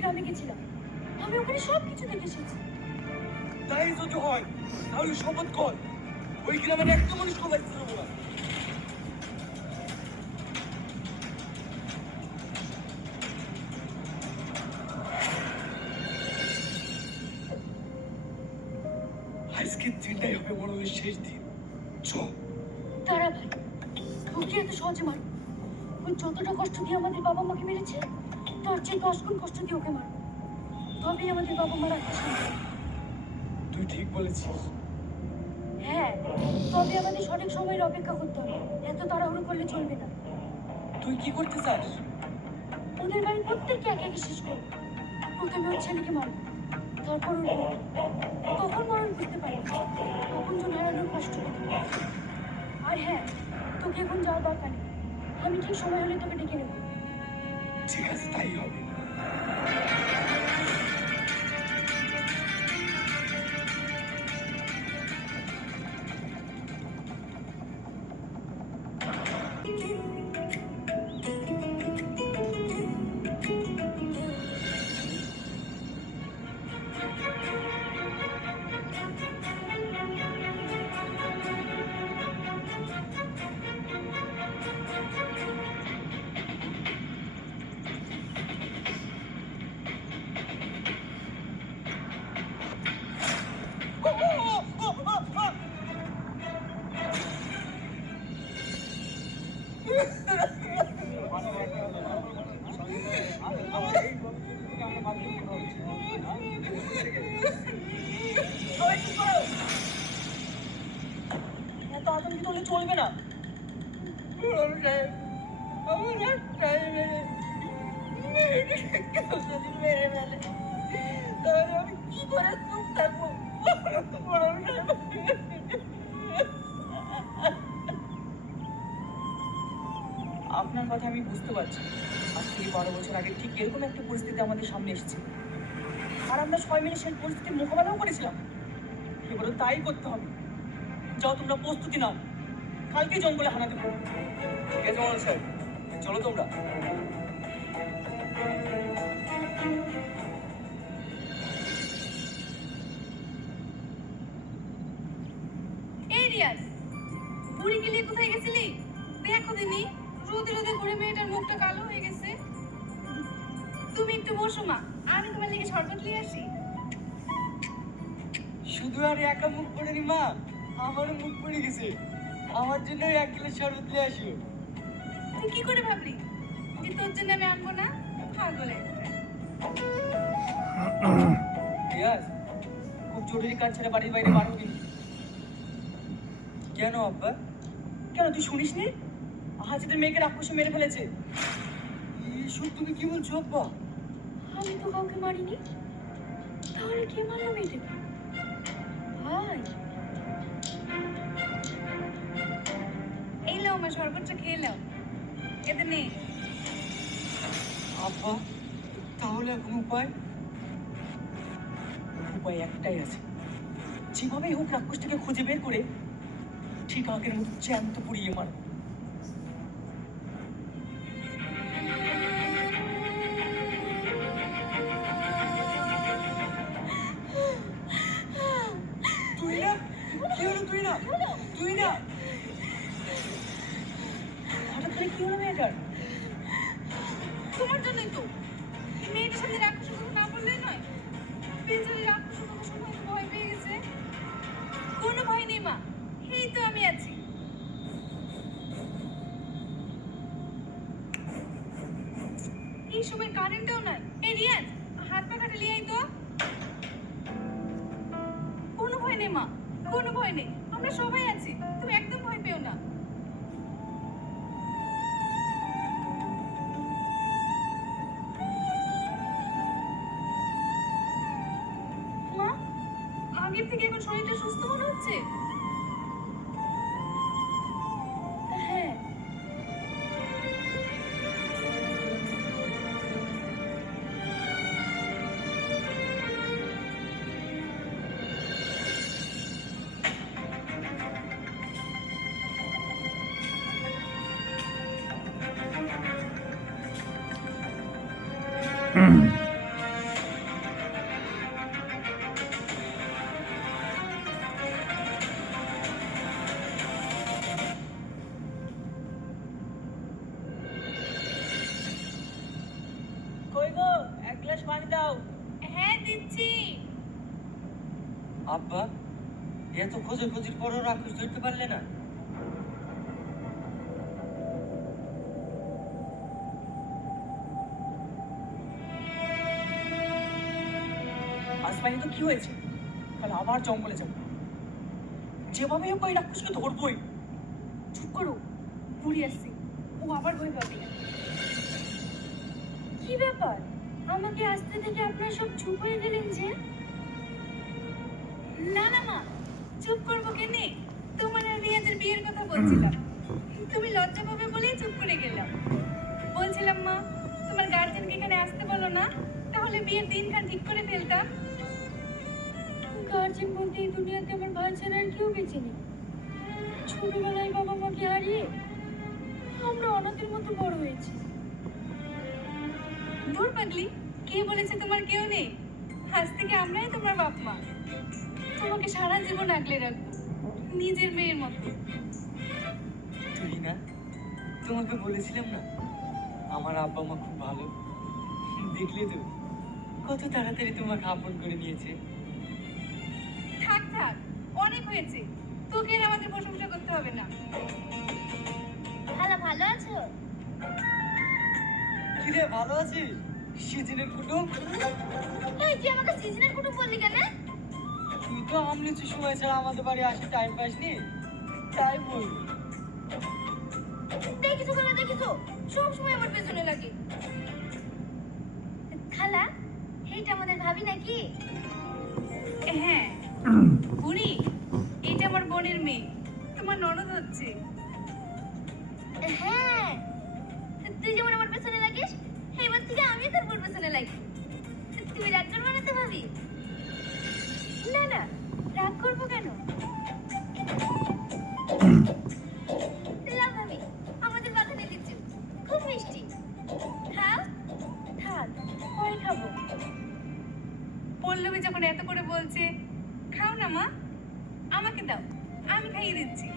গ্রামে গেছিলাম, আমি ওখানে সবকিছু দেখে এসেছি। তাই যদি হয় তাহলে শপথ কর ওই গ্রামের একটা মানুষকে বাঁচতে দেবো না। আজকের দিনটাই হবে মরণের শেষ দিন। তারা ভাই, ওকে এত সহজে মারো? ওই যতটা কষ্ট দিয়ে আমাদের বাবা মাকে মেরেছে তার চেয়ে 10 গুণ কষ্ট দিয়ে ওকে মারো, তবেই আমাদের বাবা মারা শান্তি। তুই ঠিক বলেছিস। হ্যাঁ, তবে আমাদের সঠিক সময়ের অপেক্ষা করতে হবে, এত তাড়াহুড়ো করলে চলবে না। তুই কি করতে চাস? ওদের বাড়ির প্রত্যেককে একে একে শেষ করবো। প্রথমে ওর ছেলেকে মারবো, তারপর ওর বউ। তখন মরণ বুঝতে পারবো আপনজন হারানোর কষ্ট কত। আর হ্যাঁ, তোকে এখন যাওয়ার দরকার নেই, আমি ঠিক সময় হলে তোকে ডেকে নেবো। ঠিক আছে, তাই হবে। এত আতঙ্কিত হলে চলবে না। মেরে ফেলে তাহলে আমি কি করে চুপ থাকবো? আপনার কথা আমি বুঝতে পারছি। আজ থেকে 12 বছর আগে ঠিক এরকম একটা পরিস্থিতি আমাদের সামনে এসেছে, আর আমরা সবাই মিলে সেই পরিস্থিতির মোকাবেলাও করেছিলাম। এবারও তাই করতে হবে। যাও, তোমরা প্রস্তুতি নাও, কালকে জঙ্গলে হানা দেবো। ঠিক আছে মনোজ স্যার, চলো তোমরা। এই রিয়াজ, বুড়ি গেলে কোথায় গেছিলি? দেখো দিনি রোদে রোদে ঘুরে মেয়েটার মুখটা কালো হয়ে গেছে। তুমি একটু বসো মা, আমি তোমার লেগে শরবত নিয়ে আসি। শুধু আর একা মুখ পড়েনি মা, আমারও মুখ পড়ে গেছে। আমার জন্য 1 গ্লাস শরবত নিয়ে আসিও। তুই কি করে ভাবলি যে তোর জন্য আমি আনবো না? পাগল একটা। রিয়াজ, খুব জরুরি কাজ ছেড়ে বাড়ির বাইরে বার হবি। কেন আব্বা? কেন তুই শুনিসনি? হাজিদের মেয়েকে রাক্ষসে মেরে ফেলেছে। এসব তুমি কি বলছো আব্বা? আমি তো কাউকে মারিনি, তাহলে কে মারলো মেয়েটাকে? ভাই, এই নাও আমার শরবতটা খেয়ে নাও, এতে নেই। আব্বা, তাহলে এখন উপায়? উপায় একটাই আছে, যেভাবেই হোক রাক্ষসটাকে খুঁজে বের করে ঠিক আগের মতো জ্যান্ত পুড়িয়ে মারো। তুই না? কি হলো তুই না? তুই না? হঠাৎ করে কি হলো মেয়েটার? তোমার জন্যই তো। মেয়েটার সাথে রাক্ষসের কথা না বললেই নয়। বেচারি রাক্ষসের কথা শুনে হয়তো ভয় পেয়ে গেছে। কোনো ভয় নেই মা, এই তো আমি আছি। এই সময় কারেন্টও নাই। এই রিয়াজ, হাত পা কাটে লিয়ে আই তো। কোনো ভয় নেই মা, কোনো ভয় নেই, আমরা সবাই আছি, তুমি একদম ভয় পেও না। মা, আগের থেকে এখন শরীরটা সুস্থ মনে হচ্ছে? হ্যাঁ। গ্লাস পানি দাও। হ্যাঁ দিচ্ছি। আব্বা, এত খোঁজাখুঁজির পরও রাক্ষস ধরতে পারলে না? আসমানি তো কি হয়েছে? কাল আবার জঙ্গলে যাবো, যেভাবে হোক ওই রাক্ষসকে ধরবোই। চুপ করো, বুড়ি আসছে, ও আবার ভয় পাবে। কি ব্যাপার, আমাকে আসতে থেকে আপনারা সব চুপ হয়ে গেলেন যে? না না মা, চুপ করবো কেনে? তোমার আর রিয়াজের বিয়ের কথা বলছিলাম, তুমি লজ্জা পাবে বলেই চুপ করে গেলাম। বলছিলাম মা, তোমার গার্জেনকে এখানে আসতে বলো না, তাহলে বিয়ের দিনখান ঠিক করে ফেলতাম। গার্জেন বলতে এই দুনিয়াতে আমার ভাই ছাড়া আর কেউ বেঁচে নেই। ছোটবেলায় বাবা মাকে হারিয়ে আমরা অনাথের মতো বড় হয়েছি। দূর পাগলি, কে বলেছে তোমার কেউ নেই? আজ থেকে আমরাই তোমার বাপ মা। তোমাকে সারা জীবন আগলে রাখবো, নিজের মেয়ের মতো। তুই না, তোমাকে বলেছিলাম না আমার আব্বা মা খুব ভালো। দেখলে তো কত তাড়াতাড়ি তোমাকে আপন করে নিয়েছে। থাক থাক, অনেক হয়েছে, তোকে আর আমাদের প্রশংসা করতে হবে না। ভালো আছো? কিরে, ভালো আছিস? সিজনের কুটুম, এই তুই আমাকে সিজনের কুটুম বললি কেন? তুই তো আমলিচু সময় ছাড়া আমাদের বাড়ি আসে টাইম পাসনি, তাই বলবি। দেখিছো খালা, দেখিছো, সব সময় আমার পেছনে লাগে। খালা, এইটা আমাদের ভাবি নাকি? হ্যাঁ বুড়ি, এটা আমার বোনের মেয়ে, তোমার ননদ হচ্ছে। হ্যাঁ, তুই যেমন আমার পেছনে লাগিস, এবার থেকে আমিও তোর বোন পেছনে লাগি। তুমি রাগ করবে না তো ভাবি? না না, রাগ করবো কেন? লাভ ভাবি, আমাদের বাগানে লিচু খুব মিষ্টি, খাও। থাক, পরে খাবো। পল্লবী যখন এত করে বলছে, খাও না মা, আমাকে দাও, আমি খাইয়ে দিচ্ছি।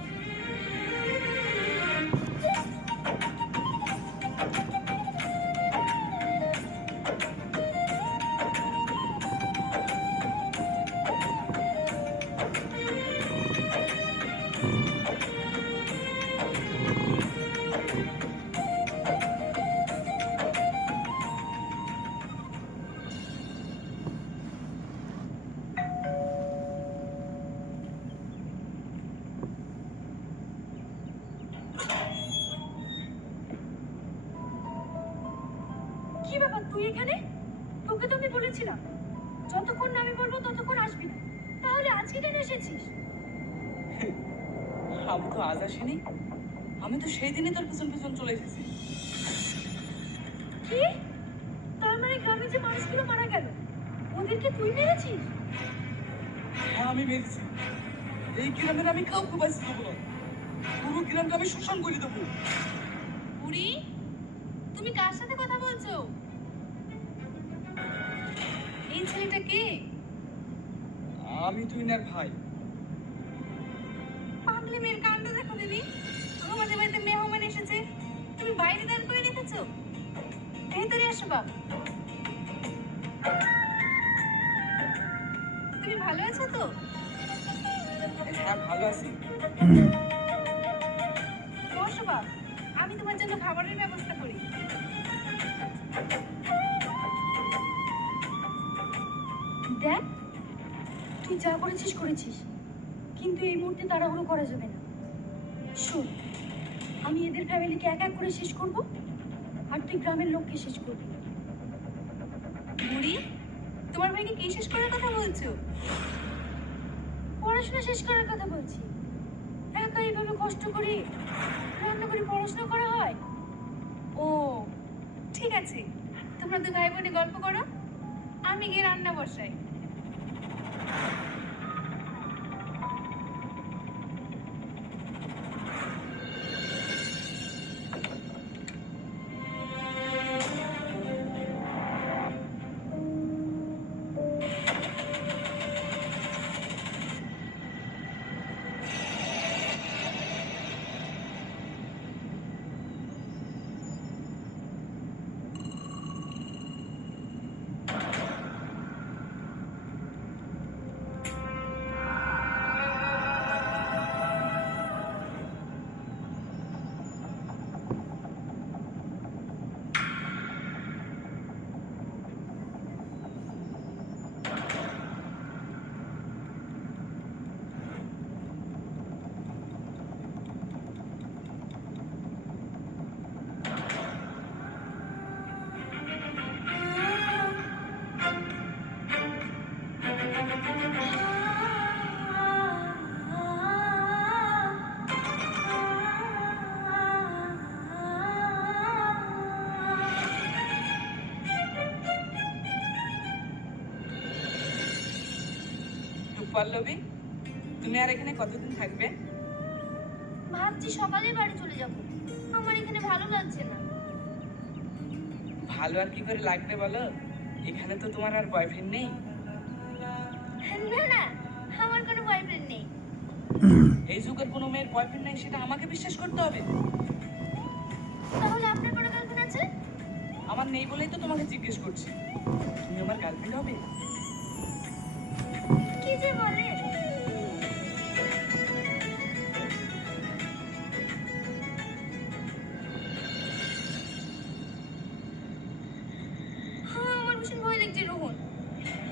কি ব্যাপার, তুই এখানে? তোকে তো আমি বলেছিলাম যতক্ষণ না আমি বলবো ততক্ষণ আসবি না, তাহলে আজকে কেন এসেছিস? আমি তো আজ আসিনি, আমি তো সেই দিনই তোর পিছন পিছন চলে এসেছি। কি? তার মানে গ্রামে যে মানুষগুলো মারা গেল, ওদেরকে তুই মেরেছিস? হ্যাঁ আমি মেরেছি। এই গ্রামের আমি কাউকে বাঁচতে দেবো না, পুরো গ্রামকে আমি শোষণ করে দেবো। বুড়ি, তুমি কার সাথে কথা বলছো? এই ছেলেটা কে? আমি তুই না ভাই। পাগলি মেয়ের কাণ্ড দেখো দিদি, আমাদের বাড়িতে মেহমান এসেছে, তুমি বাইরে দাঁড় করে রেখেছো। ভেতরে আসো বাপ। তুমি ভালো আছো তো? হ্যাঁ ভালো আছি। বসো বাপ, আমি তোমার জন্য খাবারের ব্যবস্থা করি। দেখ, তুই যা করেছিস করেছিস, কিন্তু এই মুহূর্তে তাড়াহুড়ো করা যাবে না। শোন, আমি এদের ফ্যামিলিকে এক এক করে শেষ করব, আর তুই গ্রামের লোককে শেষ করবি। বুড়ি, তোমার ভাইকে কি শেষ করার কথা বলছো? পড়াশোনা শেষ করার কথা বলছি। একা এইভাবে কষ্ট করি রান্না করে পড়াশোনা করা হয়? ও ঠিক আছে, তোমরা তো ভাই বোনে গল্প করো, আমি গিয়ে রান্না বসাই। পল্লবী, তুমি আর এখানে কতদিন থাকবে? ভাবছি সকালে বাড়ি চলে যাব। আমার এখানে ভালো লাগছে না। ভালো আর কি করে লাগবে বলো? এখানে তো তোমার আর বয়ফ্রেন্ড নেই। না না, আমার কোনো বয়ফ্রেন্ড নেই। এই যুগের কোনো মেয়ের বয়ফ্রেন্ড নেই সেটা আমাকে বিশ্বাস করতে হবে। তাহলে আপনার কোনো গার্লফ্রেন্ড আছে? আমার নেই বলেই তো তোমাকে জিজ্ঞেস করছি। তুমি আমার গার্লফ্রেন্ড হবে? কি যে বলে। আমার ভীষণ ভয় লাগছে রোহন।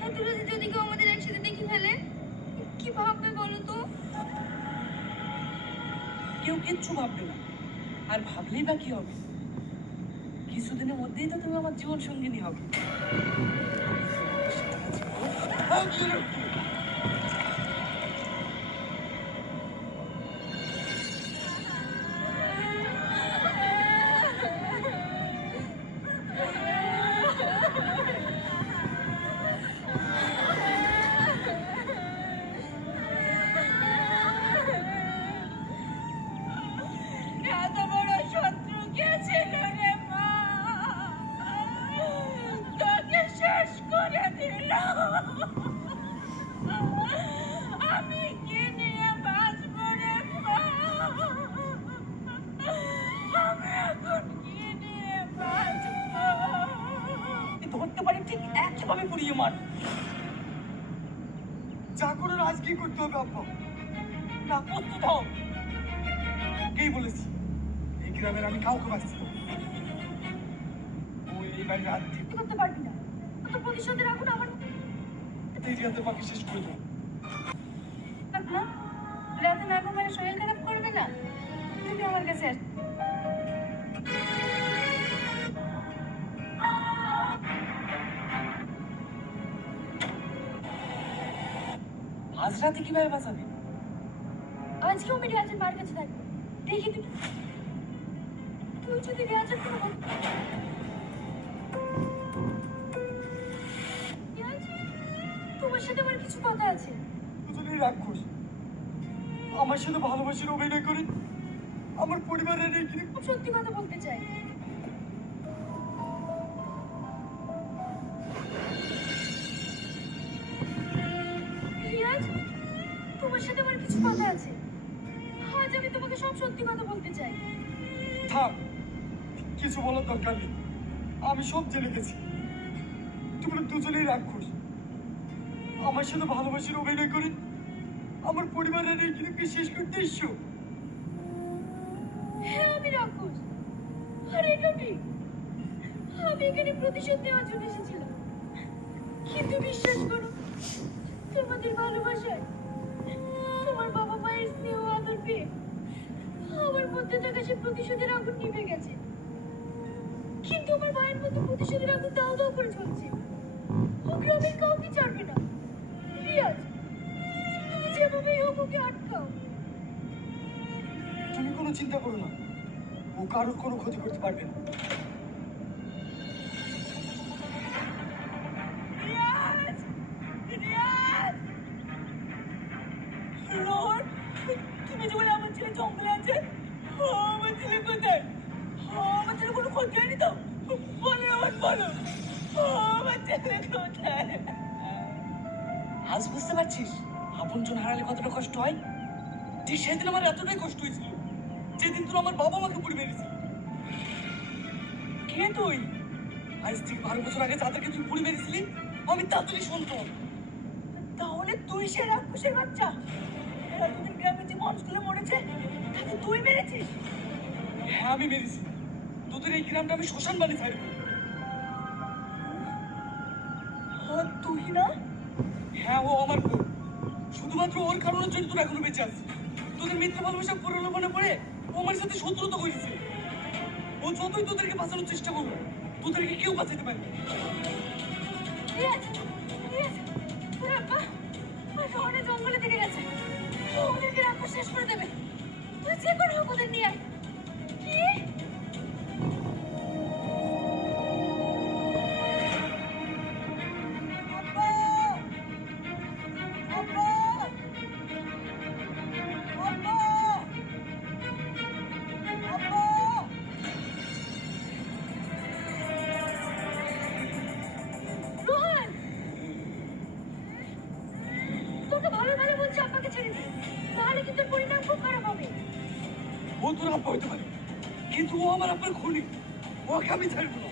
এত রাতে যদি কেউ আমাদের একসাথে দেখে ফেলে, কি ভাববে বলো তো? কেউ কিচ্ছু ভাববে না। আর ভাবলেই বা কি হবে? কিছুদিনের মধ্যেই তো তুমি আমার জীবন সঙ্গিনী হবে। এত বড় শত্রু কে ছিল রে মা? তোকে শেষ করে দিল। আমি কি নিয়ে বাঁচব রে মা? আমি এখন কি নিয়ে বাঁচব? ধরতে পারি ঠিক একইভাবে পুড়িয়ে মার। যা করার আজকেই করতে হবে আব্বা। না, প্রস্তুত হও। কেই বলেছি এই গ্রামের আমি কাউকে বাঁচছি না। ও এই বাড়ির আর্থিক তুই করতে পারবি না। তোর প্রতিশোধের আগুন আমার রাতে বাকি শেষ করে দেবো। না। রাতে না ঘুমালে শরীর খারাপ করবে না? তুমি আমার কাছে আস। আজ রাতে কিভাবে বাঁচাবে? আজকেও আমি রিয়াজের মার কাছে থাকবো। দেখি তুই যদি রিয়াজের কোনো রিয়াজ, তোমার সাথে আমার কিছু কথা আছে। দুজনেই রাগ করি। আমার সাথে ভালোবাসার অভিনয় করে আমার পরিবারের রেখে খুব সত্যি কথা বলতে চাই। রিয়াজ, তোমার সাথে আমার কিছু কথা আছে। আজ আমি তোমাকে সব সত্যি কথা বলতে চাই। থাক, কিছু বলার দরকার নেই। আমি সব জেনে গেছি। তোমরা দুজনেই রাগ করি। আমার সাথে ভালোবাসার অভিনয় করে আমার পরিবারের রেখে শেষ করতে এসছো। হ্যাঁ, আমি রাক্ষস। আর এটা ঠিক। আমি এখানে প্রতিশোধ নেওয়ার জন্য এসেছিলাম। কিন্তু বিশ্বাস করো, তোমাদের ভালোবাসায়, তোমার বাবা মায়ের স্নেহ আদর পেয়ে আমার মধ্যে থাকা সে প্রতিশোধের আগুন নিভে গেছে। কিন্তু আমার ভাইয়ের মধ্যে প্রতিশোধের আগুন দাও দাও করে চলছে। ও গ্রামের কাউকে ছাড়বে না। রিয়াজ, তুমি যেভাবেই হোক ওকে আটকাও। তুমি কোনো চিন্তা করো না, ও কারোর কোনো ক্ষতি করতে পারবে না। রিয়াজ! রিয়াজ! রোহন, তুমি যে বলে আমার ছেলে জঙ্গলে আছে, আমার ছেলে কোথায়? আমার ছেলে কোনো ক্ষতি হয়নি তো? বলো রোহন, বলো। আমার ছেলে কোথায়? আজ বুঝতে পারছিস আপনজন হারালে কতটা কষ্ট হয়? ঠিক সেদিন আমার এতটাই কষ্ট হয়েছিল যেদিন তোর আমার বাবা মাকে পুড়ে মেরেছিল। কে তুই? আজ থেকে 12 বছর আগে যাদেরকে তুই পুড়ে মেরেছিলি আমি তাড়াতাড়ি শুনতাম। তাহলে তুই সে রাক্ষসের বাচ্চা? এতদিন গ্রামে যে মানুষগুলো মরেছে তাকে তুই মেরেছিস? হ্যাঁ, আমি মেরেছি। তোদের এই গ্রামটা আমি শ্মশান বানিয়ে ছাড়বো। আর তুই না? হ্যাঁ, ও আমার বউ। শুধুমাত্র ওর কারণের জন্য তোরা এখনো বেঁচে আছিস। তোদের মিথ্যা ভালোবাসা প্রলোভনে পড়ে ও আমার সাথে শত্রুতা করেছে। ও যতই তোদেরকে বাঁচানোর চেষ্টা করবে, তোদেরকে কেউ বাঁচাতে পারবে না। রিয়াজ! রিয়াজ! তোর আব্বা ওই শহরে জঙ্গলে থেকে গেছে। ও ওদেরকে রাক্ষস শেষ করে দেবে। তুই যে করে হোক ওদের নিয়ে আয়। কি? আব্বা! আব্বা! তোর পরিণাম খুব খারাপ হবে। ও তোর আব্বা হইতে পারে, কিন্তু ও আমার আব্বার খুনি। ওকে আমি ছাড়বো না।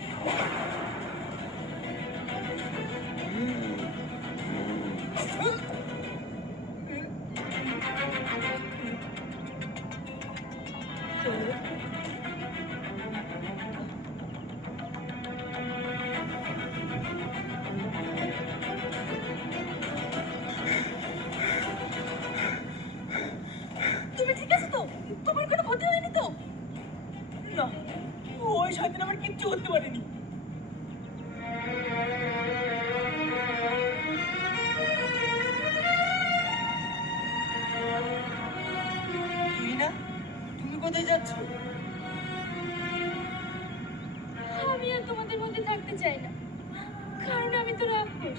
তুমি ঠিক আছে তো? তোমার কোনো ক্ষতি হয়নি তো? না, ওই শয়তান আমার কিচ্ছু করতে পারেনি। রিনা, তুমি কোথায় যাচ্ছ? আমি আর তোমাদের মধ্যে থাকতে চাই না, কারণ আমি তো রাক্ষস।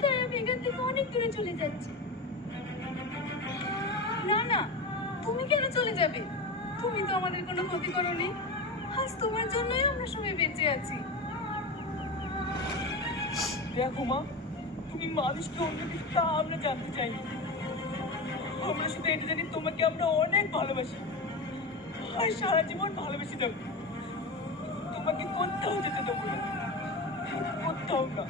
তাই আমি এখান থেকে অনেক দূরে চলে যাচ্ছি। না না, তুমি কেন চলে যাবে? তুমি তো আমাদের কোনো ক্ষতি করোনি। আজ তোমার জন্যই আমরা সবাই বেঁচে আছি। দেখো মা, তুমি মানুষকে অন্য কিছু তা আমরা জানতে চাই না। আমরা শুধু এটা জানি তোমাকে আমরা অনেক ভালোবাসি আর সারা জীবন ভালোবেসে যাবো। তোমাকে কোথাও যেতে দেবো না, কোথাও না।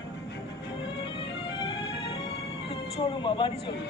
চলো মা, বাড়ি চলো।